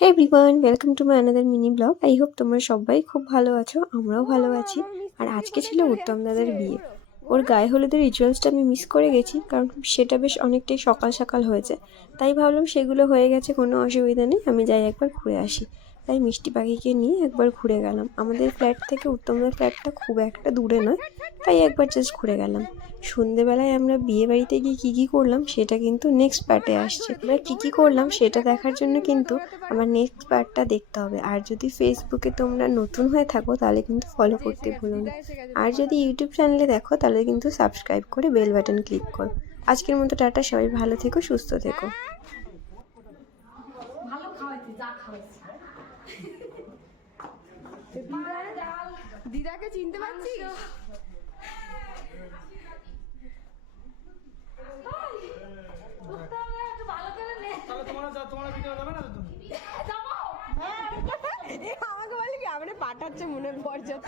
Hey everyone, welcome to my another mini blog. I hope তোমরা সবাই খুব ভালো আছো, আমরাও ভালো আছি। আর আজকে ছিল উত্তম দাদার বিয়ে। ওর গায়ে হলুদের রিচুয়ালসটা আমি মিস করে গেছি, কারণ সেটা বেশ অনেকটাই সকাল সকাল হয়েছে। তাই ভাবলাম সেগুলো হয়ে গেছে, কোনো অসুবিধা নেই, আমি যাই একবার ঘুরে আসি। তাই মিষ্টি পাখিকে নিয়ে একবার ঘুরে গেলাম। আমাদের ফ্ল্যাট থেকে উত্তমদার ফ্ল্যাটটা খুব একটা দূরে নয়, তাই একবার জাস্ট ঘুরে গেলাম। সন্ধেবেলায় আমরা বিয়ে বাড়িতে গিয়ে কী কী করলাম সেটা কিন্তু নেক্সট পার্টে আসছে। আমরা কী কী করলাম সেটা দেখার জন্য কিন্তু আমার নেক্সট পার্টটা দেখতে হবে। আর যদি ফেসবুকে তোমরা নতুন হয়ে থাকো তাহলে কিন্তু ফলো করতে ভুলো না। আর যদি ইউটিউব চ্যানেলে দেখো তাহলে কিন্তু সাবস্ক্রাইব করে বেল বাটন ক্লিক করো। আজকের মতো টাটা, সবাই ভালো থেকো, সুস্থ থেকো। দিদাকে চিনতে পারছিস? আমাকে বলি কি আমরা পাঠাচ্ছে মনে বরযাত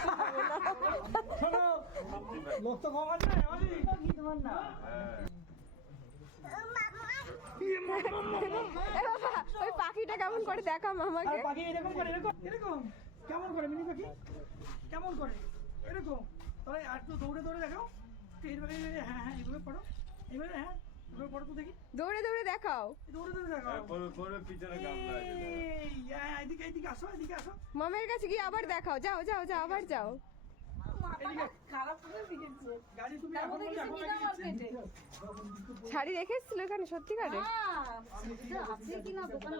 ওই পাখিটা কেমন করে দেখা মামাকে। পাখি এরকম করে, এরকম কেমন করে মিনি পাখি কেমন করে এরকম, তাহলে আর তো দৌড়ে দৌড়ে দেখাও। এইভাবে হ্যাঁ হ্যাঁ এইভাবে পড়ো, এইভাবে হ্যাঁ এইভাবে পড়ো তো দেখি, দৌড়ে দৌড়ে দেখাও, দৌড়ে দৌড়ে দেখাও। পিছনে গামলা আছে। এদিকে এদিকে আসো, এদিকে আসো। মামের কাছে গিয়ে আবার দেখাও, যাও যাও যাও আবার যাও। গাড়ি তুমি এখন বললে এখন লাগিয়েছে। শাড়ি রেখে এসেছিল এখানে সত্যিকারে? আছে কিনা দোকানে